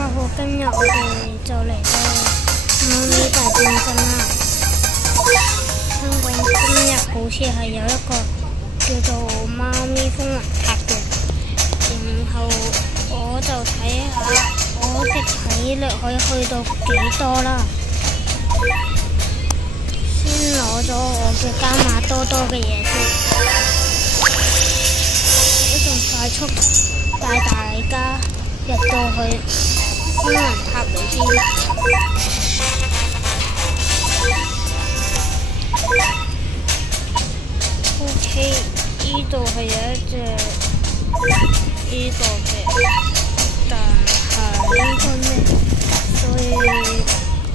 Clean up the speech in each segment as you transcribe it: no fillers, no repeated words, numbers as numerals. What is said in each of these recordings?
好，今日我哋就嚟到貓咪大戰爭啦。香港今日好似係有一個叫做貓咪風雲塔嘅，然後我就睇下我嘅體力可以去到幾多啦。先攞咗我嘅加碼多多嘅嘢先，一陣快速帶大家入到去風雲塔裏邊。OK， 呢度係有一隻呢個嘅，但係呢個咩？所以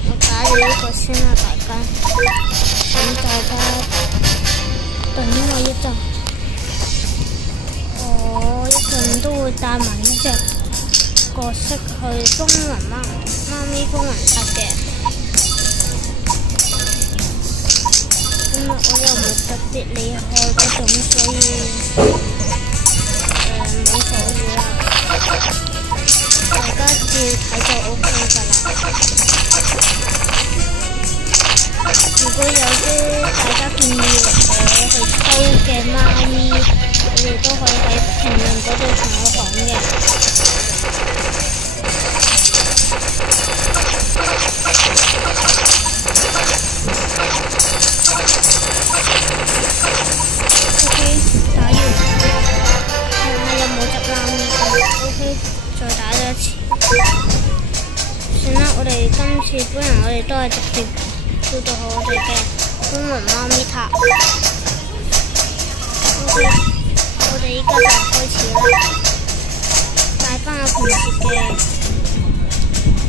我打咗呢個先啦，大家。等大家等我一陣，我一陣都會帶埋呢隻角色去風雲貓咪風雲塔嘅。今日我又唔係特別厲害嗰種，所以冇所謂啦。大家照睇就 OK 㗎啦。如果有啲大家建議我去抽嘅貓咪，你哋都可以喺評論嗰度同我講嘅。OK， 打完，睇下有冇隻貓咪。OK， 再打多一次。算啦，我哋今次本來我哋都係直接叫到我哋嘅風雲貓咪塔。OK， 我哋依家就開始啦，帶翻我平時嘅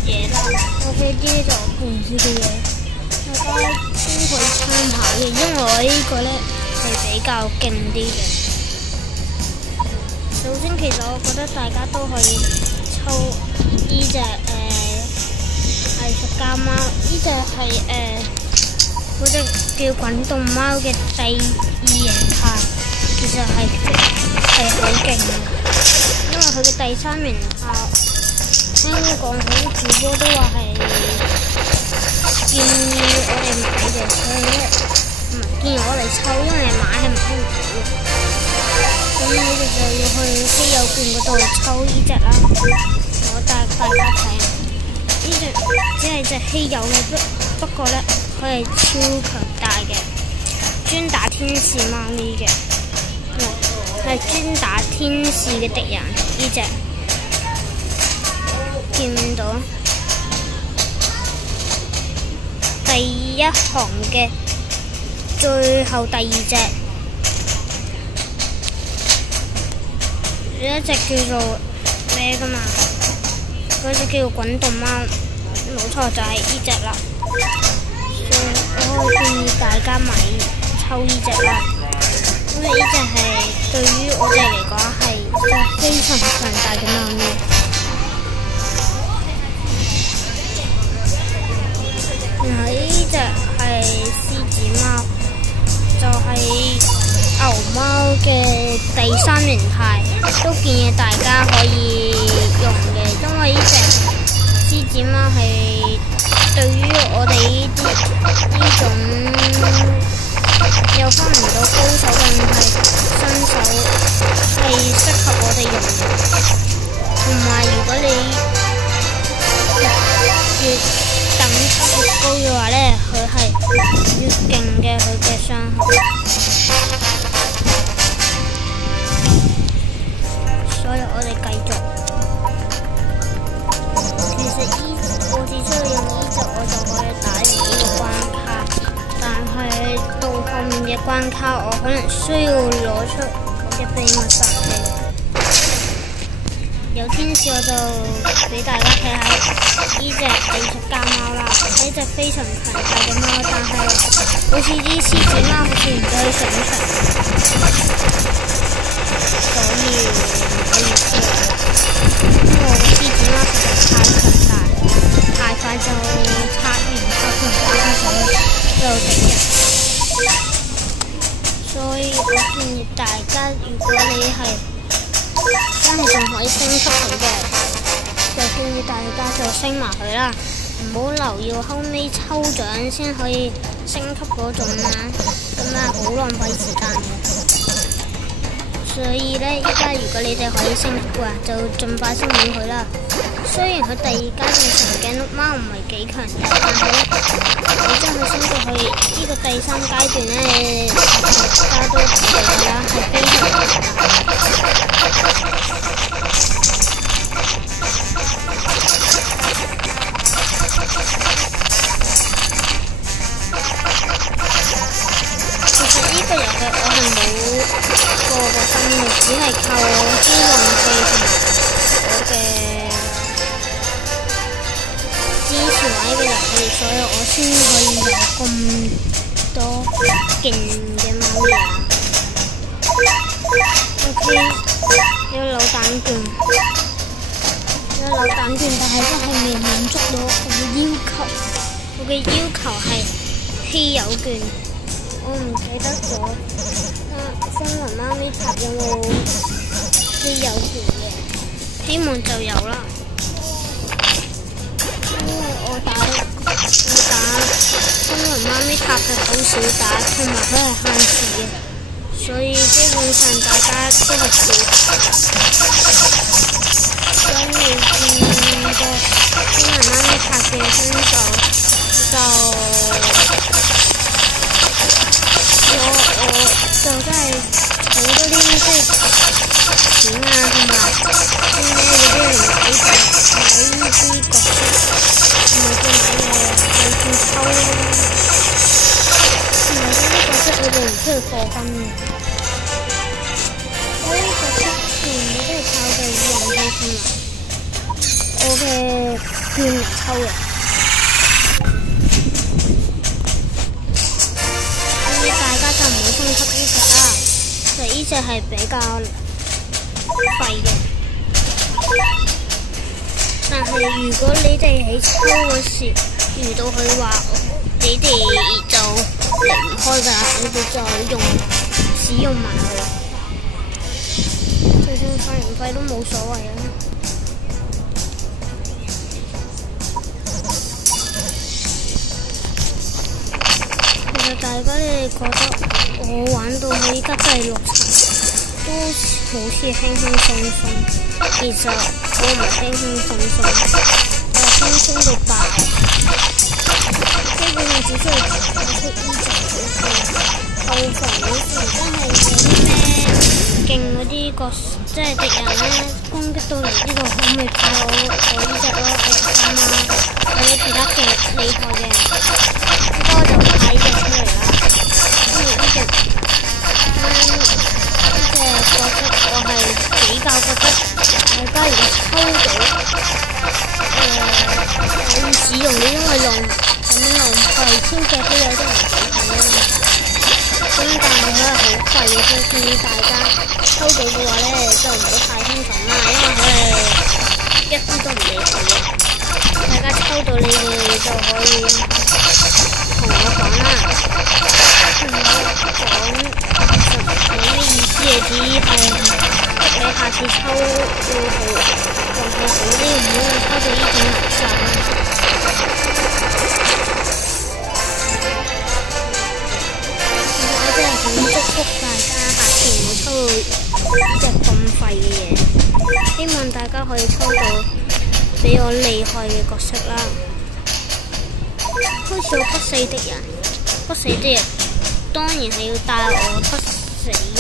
嘢啦。OK， 呢啲就我平時嘅嘢，大家都可以參考嘅，因為我呢個呢係比較勁啲嘅。首先，其實我覺得大家都可以抽呢隻藝術家貓，呢隻係嗰隻叫滾動貓嘅第二形態，其實係好勁嘅，因為佢嘅第三形態，聽講好多主播都話係建議我哋買嘅，所以咧唔係建議我哋抽，因為買係買唔到嘅。咁你哋就要去稀有罐嗰度抽呢隻啦。我帶大家睇。呢隻只係隻稀有嘅，不過呢，佢係超強大嘅，專打天使貓咪嘅，係專打天使嘅敵人。呢隻見唔到第一行嘅最後第二隻，有一隻叫做咩㗎嘛？嗰隻叫做滾動貓，冇錯就係呢隻啦。我可以建議大家買抽呢隻啦，因為呢隻係對於我哋嚟講係隻非常強大嘅貓咪。然後呢隻係獅子貓，就係牛貓嘅第三形態，都建議大家可以用嘅，因為呢隻獅子貓係對於我哋呢種又分唔到高手定係新手係適合我哋用嘅。同埋如果你越等級越高嘅話呢，佢係越勁嘅，佢嘅傷害。所以我哋繼續。其實我只需要用呢隻，我就可以打完呢個關卡。但係到後面嘅關卡，我可能需要攞出我嘅秘密神器。有天使我就俾大家睇下呢隻藝術家貓啦，呢隻非常強大嘅貓，但係好似啲獅子貓好似唔可以上場，所以唔可以輸啦。因為我嘅獅子貓實在太強大，太快就拆完就有敵人，所以我建議大家，如果你係真係仲可以升級佢嘅，就建議議大家就升埋佢啦，唔好留要後尾抽獎先可以升級嗰種啦，咁啊好浪費時間嘅。所以呢，依家如果你哋可以升級嘅話，就盡快升滿佢啦。雖然佢第二階段長頸鹿貓唔係幾強大，但係呢，你將佢升到去呢個第三階段呢，大家都知道㗎啦，係非常強大。其實呢個遊戲我係冇過分嘅，只係靠我啲運氣同埋我嘅支持玩呢個遊戲，所以我先可以有咁多勁嘅貓呀。OK， 有扭蛋券，但係真係未滿足到我嘅要求。我嘅要求係稀有券。我唔記得咗，森林貓咪塔有冇稀有券嘅？希望就有啦。因為我打森林貓咪塔係好少打，同埋佢係限時嘅，所以基本上大家都係少打。當你見過森林貓咪塔嘅新手我就真係好多啲即係錢啊，同埋啲咩嗰啲嚟買呢啲角色，同埋再買嘢去抽咯。同埋呢啲角色我哋唔需要課分嘅，呢啲角色全部都係靠嘅運氣同埋我嘅券嚟抽嘅。升級呢隻啦，其實呢隻係比較廢嘅，但係如果你哋喺抽嗰時遇到佢話，你哋就離唔開㗎，你哋就使用埋佢，就算廢唔廢都冇所謂啊。其實大家你哋覺得我玩到去依家第6層都好似輕輕鬆鬆，其實我唔係輕輕鬆鬆，我係輕鬆到爆。基本上只需要打出呢隻後防嗰時，真係有啲咩勁嗰啲角，即係敵人咧攻擊到嚟呢度，我咪派我呢隻咯，我隻啱啦，或者其他勁厲害嘅，應該就派呢隻出嚟啦。因為呢隻角色我係比較覺得大家如果抽到我要使用嘅，因為浪費超隻都有啲人幾睇啊嘛。咁但係佢係好廢嘅，所以建議大家抽到嘅話咧就唔好太興奮啦，因為佢係一啲都唔理佢嘅。大家抽到你哋就可以同我講啦。同我講冇咩意思嘅，只係你下次抽會好運氣好啲，唔好抽到呢種垃圾啦。我真係好祝福大家下次唔好抽到呢隻咁廢嘅嘢，希望大家可以抽到比我厲害嘅角色啦。開始有不死的人，不死的人當然係要帶我不死嘅，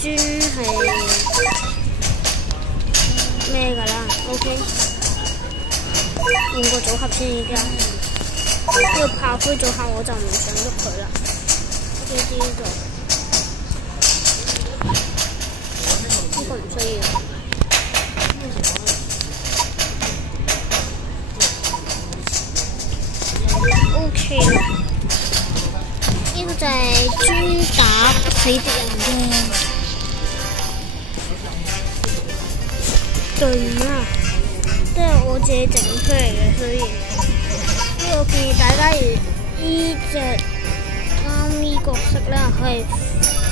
專係咩㗎啦 ？OK， 換個組合先而家。呢個炮灰組合我就唔想喐佢啦。呢個唔需要。OK 啦。呢個就係專打不死敵人嘅盾啦，都係我自己整出嚟嘅，所以呢個建議大家呢隻貓咪角色咧係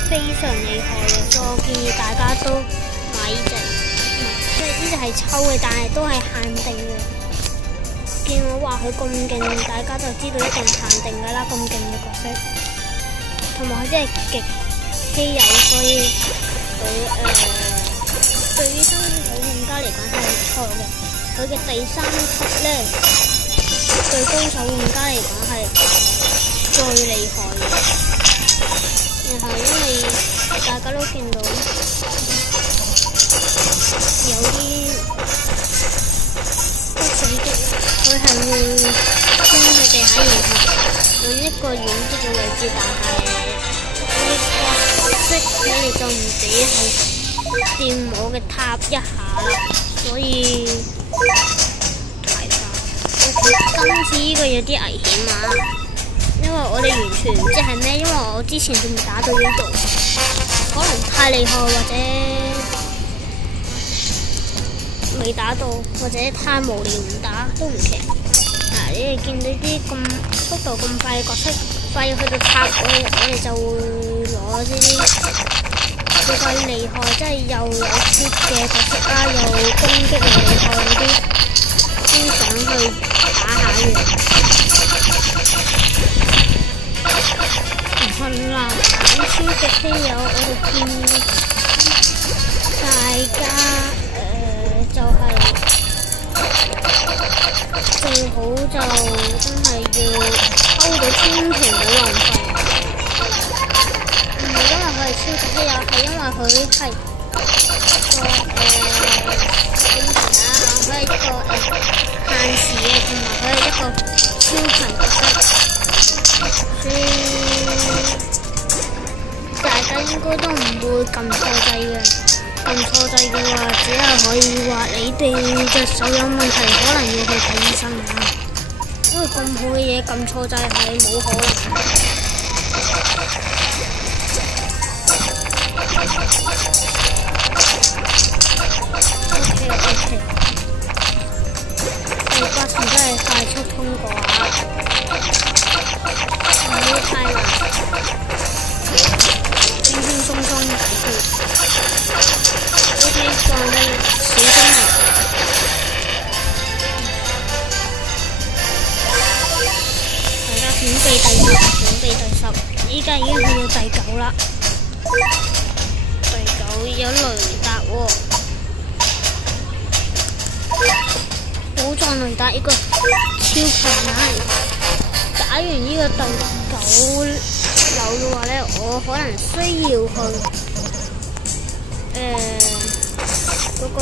非常厲害嘅，所以我建議大家都買呢隻，即係呢隻隻係抽嘅，但係都係限定嘅。見我話佢咁勁，大家就知道一定限定㗎啦，咁勁嘅角色。同埋佢真係極稀有，所以佢對於新手玩家嚟講係唔錯嘅。佢嘅第3級咧，對高手玩家嚟講係最厲害嘅。然後因為大家都見到有啲不死的，佢係會將佢地下然後揾一個遠啲嘅位置，但係呢個色你哋就唔俾佢掂我嘅塔一下啦，所以太快。今次呢個有啲危險啊，因為我哋完全唔知係咩，因為我之前仲未打到呢度，可能太厲害或者未打到，或者太無聊唔打都唔奇。你哋見到啲咁速度咁快嘅角色，快要去到塔，我哋就會攞呢啲比較厲害，即係又有血嘅角色啦，又攻擊又厲害嗰啲，先想去打下嘅。困難版超級稀有，我哋建議大家就係最好就真係要抽到，千祈唔好浪費。唔係因為佢係超級稀有，係因為佢係佢係一個限時嘅，同埋佢係一個超強角色。所以大家應該都唔會撳錯掣嘅，撳錯掣嘅話，只係可以話你哋隻手有問題，可能要去睇醫生啊。因為咁好嘅嘢撳錯掣係冇可能。OK， 第8層真係快速通過啊！唔好太難，輕輕鬆鬆解決。OK， 放低小精靈。大家準備第10，準備第10，依家已經去到第9啦。第9有雷達喎，寶藏雷達一個超強難。打完呢個第9樓嘅話咧，我可能需要去嗰個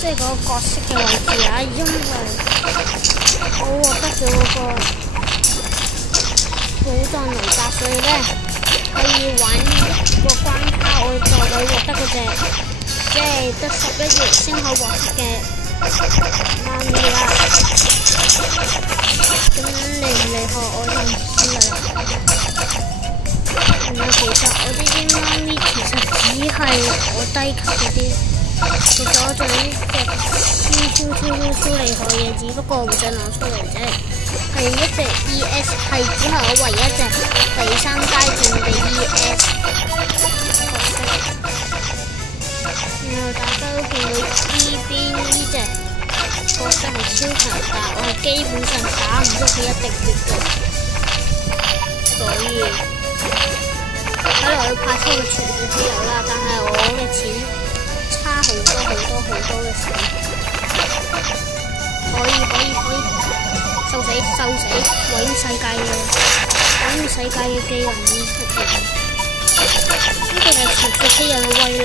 即係嗰個角色嘅位置啊，因為我獲得咗嗰個寶藏雷達，所以咧可以玩一個關卡，我就會獲得嗰隻即係得11月先可以獲得嘅媽咪啦。咁厲唔厲害我就唔知啦。其實我呢啲媽咪其實只係我低級嗰啲，其實我仲有呢隻超厲害嘅，只不過唔想攞出嚟啫。係一隻 ES， 係只係我唯一一隻第3階段嘅 ES 角色。然後大家都見到呢邊呢隻角色係超強大，我係基本上打唔喐佢一滴血嘅，所以睇落去派出嘅全部都有啦，但係我嘅錢差好多嘅錢，可以收死，毀世界嘅技能已經出現，呢個係傳說稀有嘅威力，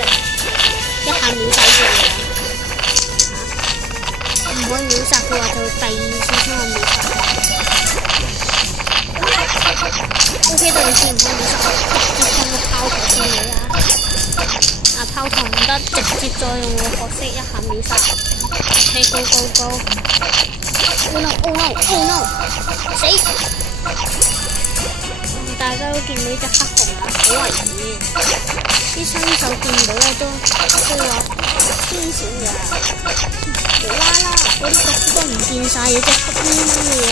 一下秒殺佢啦！唔可以秒殺嘅話，就第2次先可以秒殺。OK， 第2次唔可以秒殺，直接放個炮頭先你啦。炮頭唔得，直接再用我角色一下秒殺。OK，go！ Oh no！ 死！大家都見到呢隻黑熊啊，好危險！啲新手見到咧都話天線㗎，無啦啦嗰啲角色都唔見晒，有隻黑咪咪嘅嘢，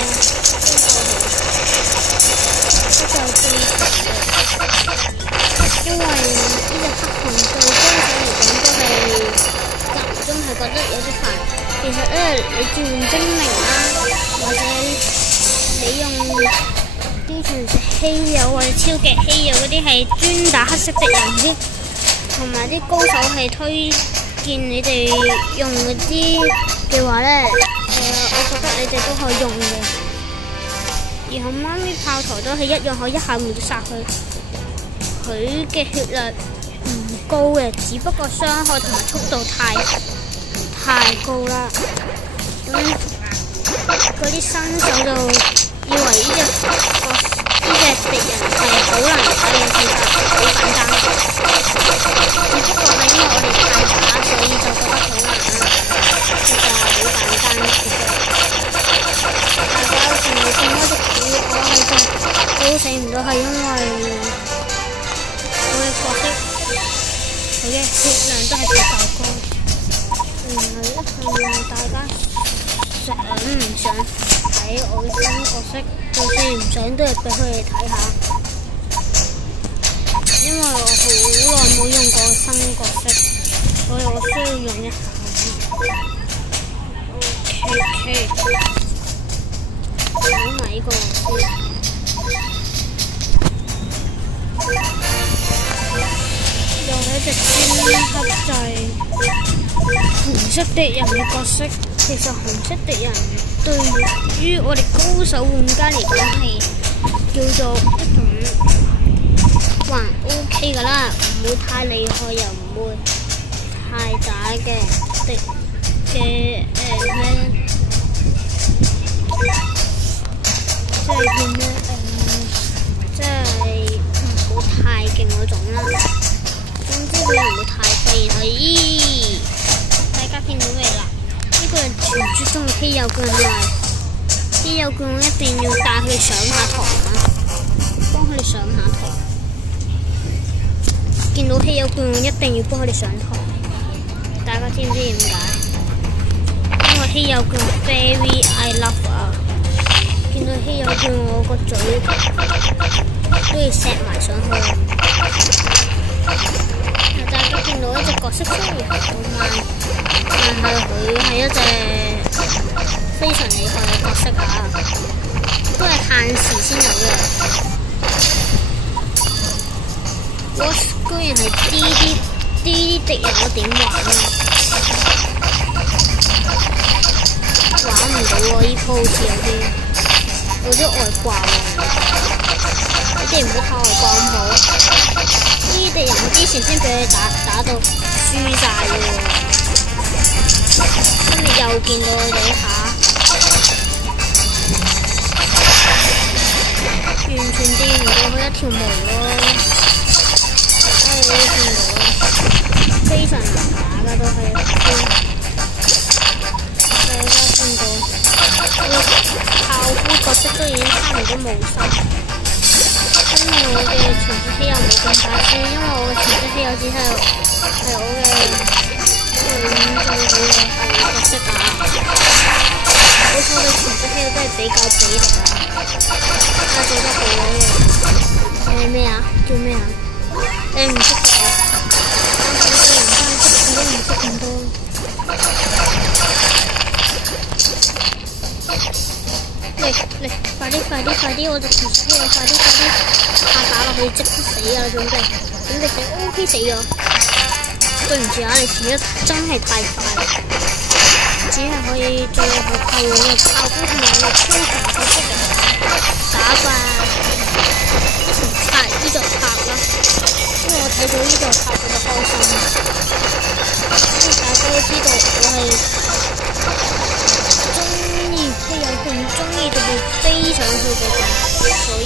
呢個係正常嘅，因為呢隻黑熊對高手嚟講都係都唔係覺得有啲煩。其實咧，你轉換精靈啦，或者你用啲傳說稀有或者超級稀有嗰啲係專打黑色敵人啲，同埋啲高手係推薦你哋用嗰啲嘅話咧，我覺得你哋都可以用嘅。然後媽咪炮台都係一樣可以一下秒殺佢，佢嘅血量唔高嘅，只不過傷害同埋速度太高啦。咁嗰啲新手就以為呢隻敵人係好難打嘅，其實好簡單。只不過係因為我哋太渣，所以就覺得好難啦。其實係好簡單嘅。大家仲會見多隻股，我係就都死唔到，係因為我嘅角色佢嘅血量都係比較高。大家想唔想睇我嘅新角色？就算唔想都係俾佢哋睇下，因為我好耐冇用過新角色，所以我需要用一下。OK， 攞埋呢個先。又係一隻專克制紅色敵人嘅角色。其實紅色敵人對於我哋高手玩家嚟講係叫做一種還 OK 㗎啦，唔會太厲害又唔會太渣嘅咩即係叫咩即係唔好太勁嗰種啦。總之佢唔會太廢，然後大家見到未啦？呢個係傳說中嘅稀有罐嚟，稀有罐一定要帶佢哋上下堂啊，幫佢哋上下堂。見到稀有罐一定要幫佢哋上堂，大家知唔知點解？因為稀有罐 very I love 啊！見到稀有罐我個嘴都要錫埋上去。大家見到一隻角色雖然好慢，但係佢係一隻非常厲害嘅角色啊，都係限時先有嘅。我居然係啲敵人，我點玩啊？玩唔到喎，呢鋪好似有啲外掛喎。你哋唔好靠外掛咁好。呢啲敵人我之前先俾佢打到輸晒嘅喎，今日又見到佢哋下，完全掂唔到佢一條毛咯。大家都見到啦，非常難打㗎都係。大家見到炮灰角色都已經差唔多冇晒。因為我嘅傳說稀有冇咁打輸，因為我嘅傳說稀有只係我嘅最好嘅角色啊！好彩我嘅傳說稀有都係比較俾力啊！做得好嘅。咩啊？叫咩啊？你唔識嘅，我唔識咁多。嚟，快啲！我就傳說稀有，快啲！打落去即刻死啊！準備死 ，OK 死咗。對唔住啊，你死得真係太快，只係可以最後靠我嘅炮灰同埋我嘅超強角色嚟打敗。一齊拆呢座塔啦，因為我睇到呢座塔我就開心。因為大家都知道我係中意稀有罐，中意到會飛上去嗰種，所以。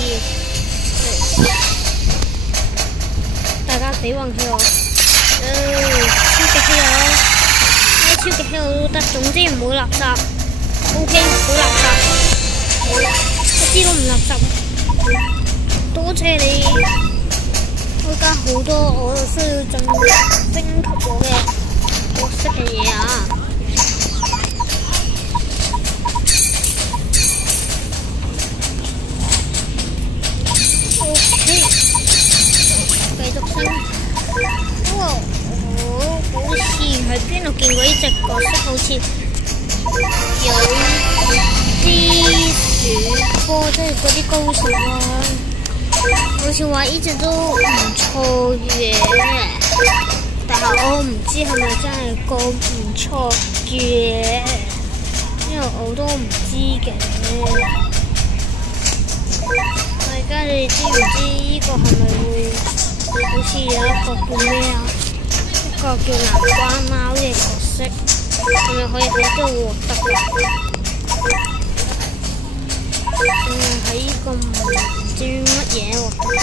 大家俾運氣我，超級稀有，超級稀有都得，總之唔好垃圾 ，OK， 唔好垃圾，一啲都唔垃圾。多謝你，我加好多我需要升級我嘅角色嘅嘢啊！繼續升，不過我好似喺邊度見過呢隻有啲選科，即係嗰啲高手啦。好似話呢隻都唔錯嘅，但係我唔知係咪真係個唔錯嘅，因為我都唔知嘅。大家你知唔知呢個係咪會好似有一個叫咩啊？一個叫南瓜貓嘅角色，係咪可以喺度獲得㗎？定係喺呢個唔知乜嘢獲得㗎？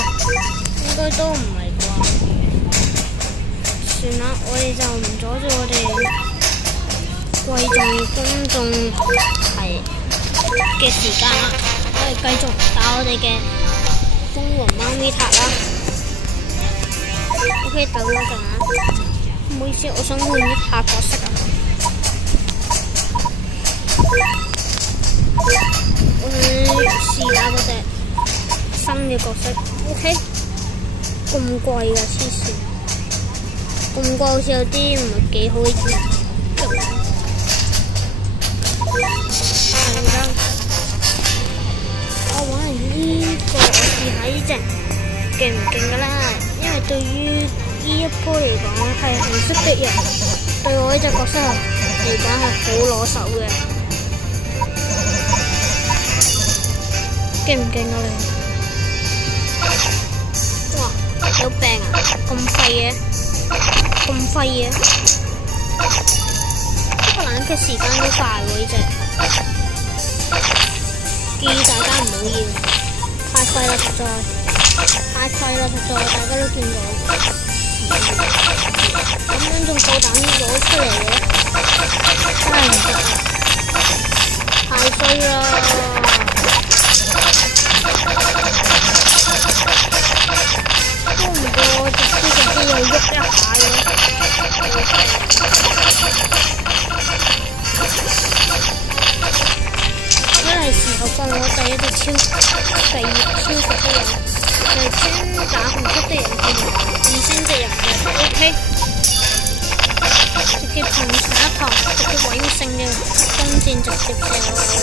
應該都唔係啩？算啦，我哋就唔阻住我哋貴重公眾係嘅時間啦，我哋繼續打我哋嘅瘋狂貓咪塔啦。OK， 等我陣啊，唔好意思，我想換一下角色啊。我想試下嗰隻新嘅角色。OK， 咁貴㗎，黐線！咁貴好似有啲唔係幾好嘅意義。我玩完呢個，我試下呢隻勁唔勁㗎啦。因為對於呢一波嚟講係紅色的人，對我呢隻角色嚟講係好攞手嘅。勁唔勁啊你？哇！有病啊！咁廢嘅，咁廢嘅。不過冷卻時間都快喎呢隻，建議大家唔好要，太廢啦實在。太廢啦！實在大家都見到，咁樣仲夠膽攞出嚟嘅，真係唔得啊！太衰啦！都唔過隻超級機又喐一下嘅，真係時候放我第一隻超級機人。係專打紅色的人同2星的人嘅 ，OK。直接同上一堂直接毀滅性嘅弓箭直接射落嚟，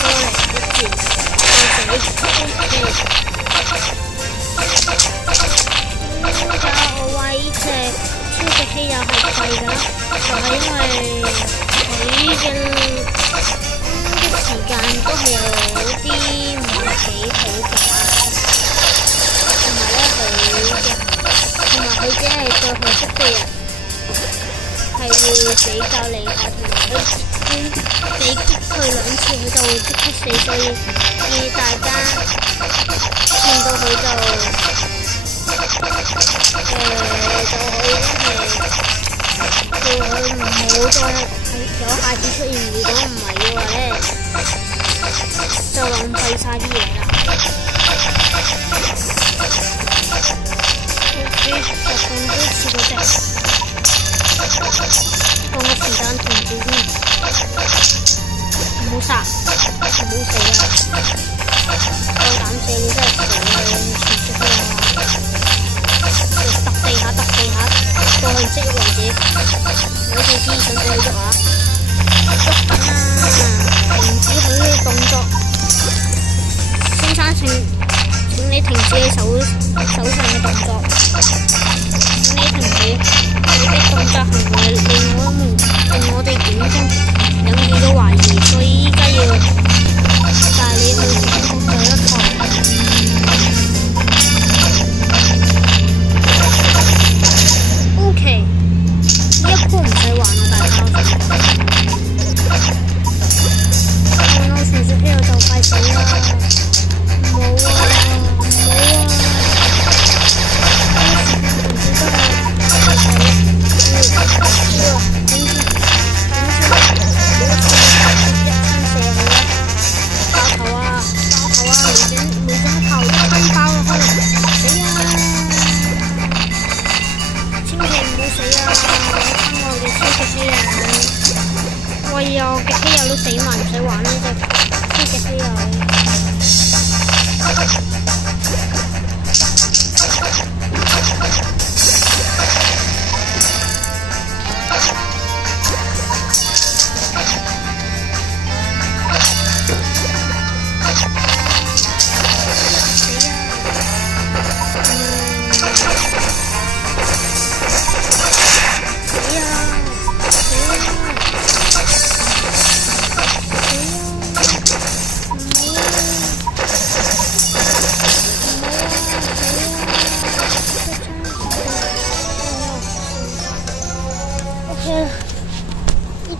過嚟一轉，過死 ，OK。點解我話呢隻超級稀有係貴㗎？就係因為佢嘅時間都係有啲唔係幾好㗎，同埋佢只係對紅色嘅人係會比較厲害，同埋佢被擊退2次佢就會即刻死，所以建議大家見到佢就可以叫佢唔好再有下次出現，如果唔係嘅話咧，就浪費晒啲嘢啦。OK， 就放多次嗰隻，放個時間停住先，唔好殺，唔好死啊！夠膽死你真係死啊！全識㗎啦，揼地下，過去即喐為止，我哋知想過去喐啊！喐緊啊！停止佢嘅動作，先生請你停止你手上嘅動作，請你停止你的動作行為令我哋警方引起咗懷疑，所以依家要帶你去警局第一堂。OK， 呢一波唔使玩啦，大家。我傳說呢度就快死啦！冇啊！喂呀，我嘅稀有都死埋，唔使玩呢隻超級稀有。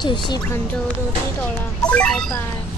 條視頻做到呢度啦，拜拜。